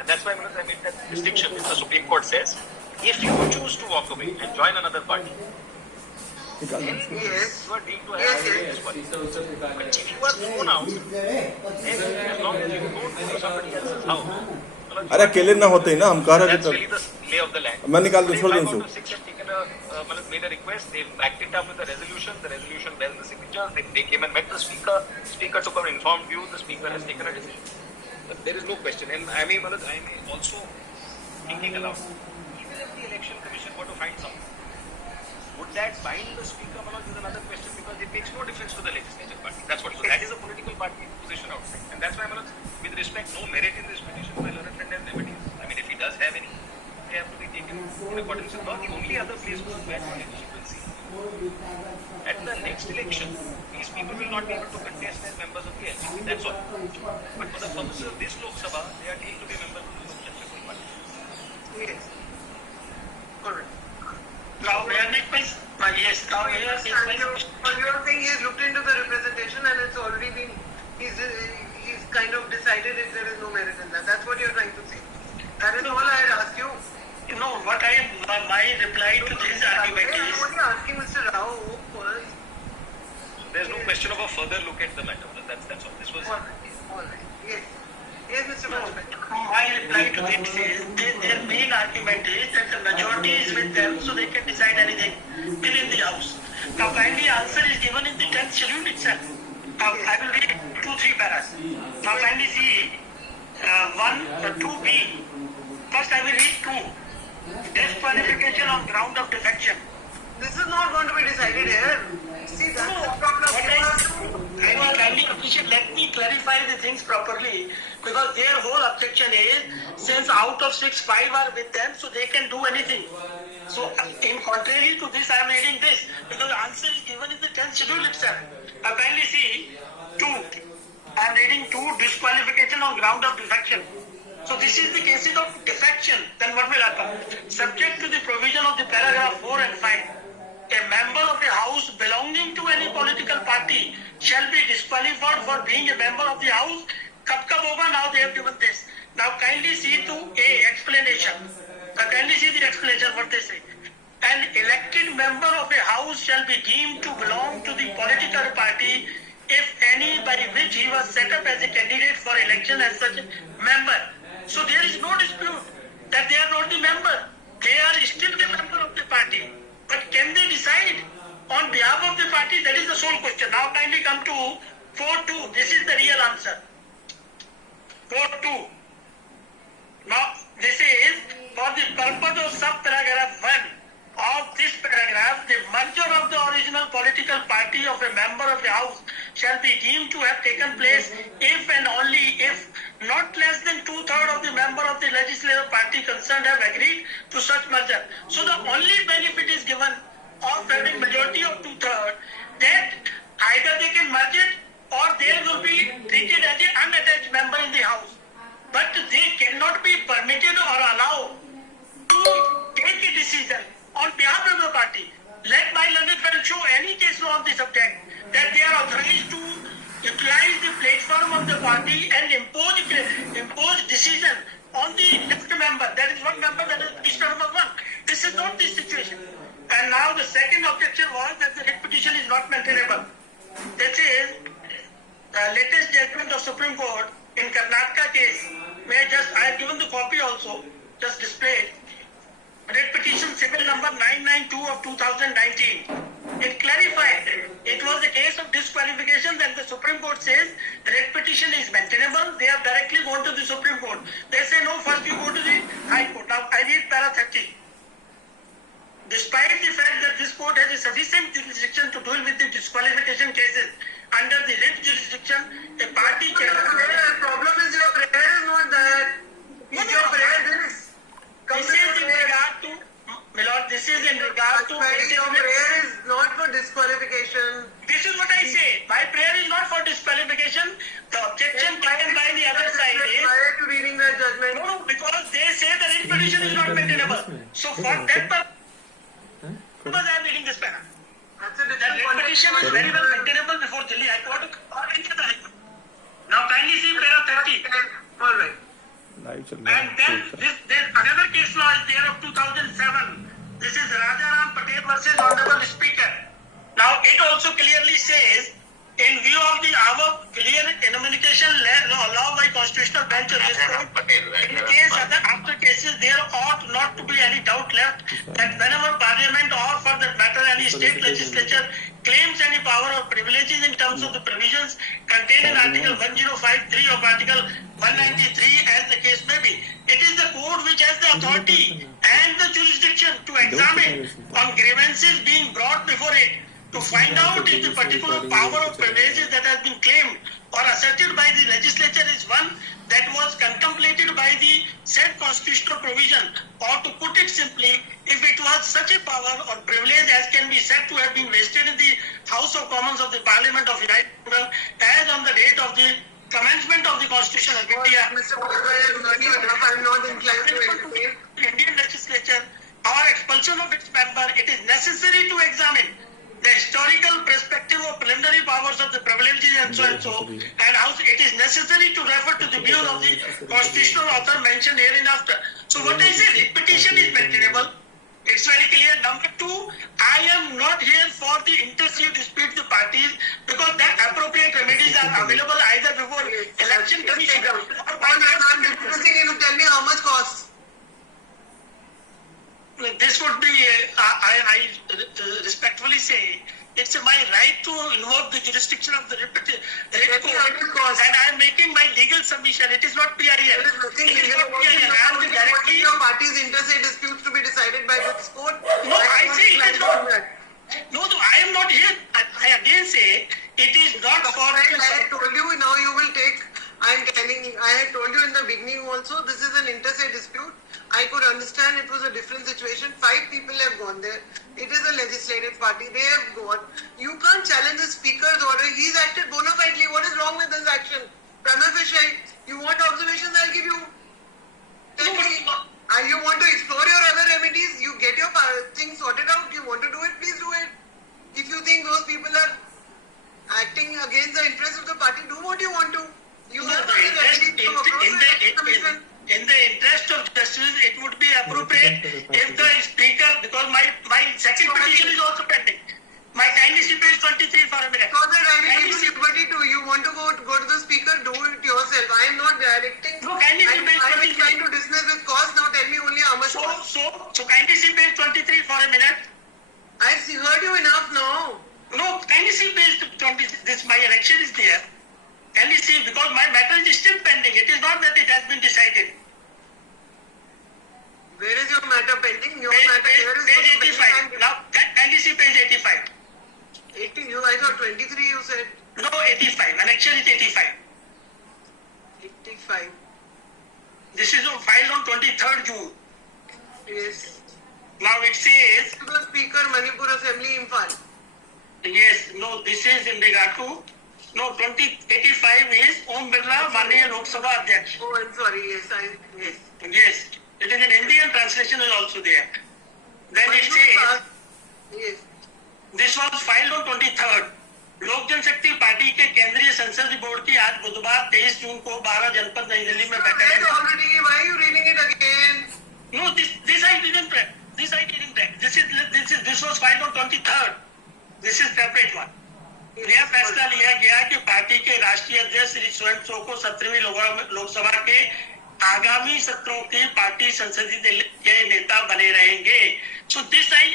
And that's why I made that distinction. If the Supreme Court says, if you choose to walk away and join another party, then yes, you are deemed to have this party. But if you are thrown out, then as long as you don't go to somebody else's house, अरे अकेले ना होते ही ना हम कह रहे that's थे really the lay of the land. मैं निकाल दूं, They छोड़ दूं five इसको। out of six have taken made a request. They backed it up with a resolution. The resolution bears the signatures. They came and met the speaker. Speaker took an informed view. The speaker has taken a decision. But there is no question. And I may also thinking aloud. Even if the election commission were to find something, would that bind the speaker? Is another question, because it makes no difference to the legislative party. That's what. So that is a political party position outside, and that's why, with respect, no merit in this petition by learned friend and remedies. I mean, if he does have any, they have to be taken in accordance with law. The only other place where constituency at the next election, these people will not be able to contest as members of the LGP. That's all. But for the purpose of this Lok Sabha, they are deemed to be members of the Lok Janshakti Party. Yes. Correct. Now, may I make my yes, now may I make my You're saying he's looked into the representation and it's already been, he's kind of decided if there is no merit in that. That's what you're trying to say. That is all I had asked you. no, what I my reply to this argument I'm is only asking Mr. Rao first. There's no question of a further look at the matter. That's all. This was. All right. Yes. Yes, Mr. Management. my reply to this is their main argument is that the majority is with them, so they can decide anything within the house. Now, kindly answer is given in the 10th schedule itself. Now, I will read 2-3 paras. Now, kindly see 2B. First, I will read 2. Disqualification on ground of defection. This is not going to be decided here. See, that's the problem. Kindly appreciate, let me clarify the things properly, because their whole objection is, since out of 6, 5 are with them, so they can do anything. So, in contrary to this, I am reading this, because the answer is given in the 10th schedule itself. Now, kindly see 2. I am reading 2, disqualification on ground of defection. So, this is the cases of defection. Then what will happen? Subject to the provision of the paragraph 4 and 5. A member of a house belonging to any political party shall be disqualified for being a member of the house. Kab hoga, now they have given this. Now kindly see to A, explanation. Now kindly see the explanation what they say. An elected member of a house shall be deemed to belong to the political party if any by which he was set up as a candidate for election as such a member. So there is no dispute that they are not the member. They are still the member of the party. But can they decide on behalf of the party? That is the sole question. Now kindly come to 4.2. This is the real answer. 4.2. Now this is for the purpose of sub-paragraph 1 of this paragraph, the merger of the original political party of a member of the house shall be deemed to have taken place if and only if not less than 2/3 of the member of the legislative party concerned have agreed to such merger. So the only benefit is given of having majority of 2/3, that either they can merge it or they will be treated as an unattached member in the house. But they cannot be permitted or allowed to take a decision on behalf of the party. Let my learned friend show any case law on the subject that they are authorized to utilize the platform of the party and impose decision on the next member. That is one member, that is petition number 1. This is not the situation. And now the second objection was that the writ petition is not maintainable. This is latest judgment of Supreme Court in Karnataka case. I have given the copy also, just displayed. Writ petition civil number 992 of 2019. It clarified it was a case of disqualification, then the Supreme Court says the writ petition is maintainable. They have directly gone to the Supreme Court. They say no, first you go to the High Court. Now I read para 30. Despite the fact that this court has a sufficient jurisdiction to deal with the disqualification cases under the writ jurisdiction, a party can... The problem is your prayer is not that. Is your prayer this? This is in regard to... My lord, this is in regard to... Your prayer is not for disqualification. This is what I say. My prayer is not for disqualification. The objection taken by the other side is... Prior to reading the judgment. No, because they say the writ petition is not maintainable. So for that purpose, I am reading this para. That's a The different writ petition is very well maintainable before Delhi High Court or any other High Court. Now kindly see para 30. All right. चल रहा And then this another case law is there of 2007. This is Rajaram Patel versus Honorable Speaker. Now it also clearly says, in view of the above clear communication law by constitutional bench of this court, in case after cases there ought not to be any doubt left that whenever Parliament or for that matter any state legislature claims any power or privileges in terms of the provisions contained in Article 1053 of Article 193 as the case may be, it is the court which has the authority and the jurisdiction to examine on grievances being brought before it to find out if the particular power or privileges that has been claimed or asserted by the legislature is one that was contemplated by the said constitutional provision, or to put it simply, if it was such a power or privilege as can be said to have been vested in the House of Commons of the Parliament of United Kingdom as on the date of the commencement of the Constitution of India. Mr. Bhattacharya, I'm not inclined to entertain. The Indian legislature or expulsion of its member, it is necessary to examine the historical perspective of preliminary powers of the privileges and so, and how it is necessary to refer to the views of the constitutional author mentioned hereinafter. So what I say, repetition is maintainable. It's very clear. Number two, I am not here for the inter-state dispute the parties because that appropriate remedies are available either before election commission or by I'm discussing you to tell me how much costs. this would be, I respectfully say, it's my right to invoke the jurisdiction of the writ court, and I am making my legal submission. It is not PIL. There is nothing It is legal not about PIL. I am it. directly. Your party's interstate disputes to be decided by this court. No, I say it is not. that. No, I am not here. I again say it is not for. I had told you, now you will take. I had told you in the beginning also, this is an interstate dispute. I could understand it was a different situation. 5 people have gone there. It is a legislative party. They have gone. You can't challenge the speaker's order. He's acted bona fidely. What is wrong with his action? Prima facie. You want observations? I'll give you. Tell me. You want to explore your other remedies? You get your things sorted out. You want to do it? Please do it. If you think those people are acting against the interests of the party, do what you want to. You have the remedies to approach the commission. In the interest of justice, it would be appropriate if the speaker, because my second petition is also pending. My kindly see page 23 for a minute. So that I will give you liberty to. You want to go to the speaker, do it yourself. I am not directing. No, kindly see page I was 23. trying to dismiss with cause. Now tell me only how much cost. So kindly see page 23 for a minute. I've heard you enough now. No, kindly see page 20. This my election is there. Kindly see, because my matter is still pending. It is not that it has been decided. Where is your matter pending? Your Page matter here is 85. Now, kindly see page 85. 80. You, I thought 23. You said No, 85. Election is 85. 85. This is filed on 23rd June. Yes. Now it says, To the speaker, Manipur Assembly, Imphal. yes, no, this is in regard to, no, 2085 is Om Birla, Manya Lok Sabha Adhyaksh. Oh, I'm sorry. Yes, yes. Yes, it is in Indian translation is also there. Then it says, Yes. this was filed on 23rd. लोक जनशक्ति party के केंद्रीय संसदीय board की आज बुधवार 23 जून को 12 जनपद नई दिल्ली में बैठक Read हुई। already. Why are you reading it again? No, this I didn't read. This was filed on 23rd. This is separate one. यह फैसला लिया गया कि पार्टी के राष्ट्रीय अध्यक्ष श्री स्वयं को 17वीं लोकसभा के आगामी सत्रों की पार्टी संसदीय के नेता बने रहेंगे. So this I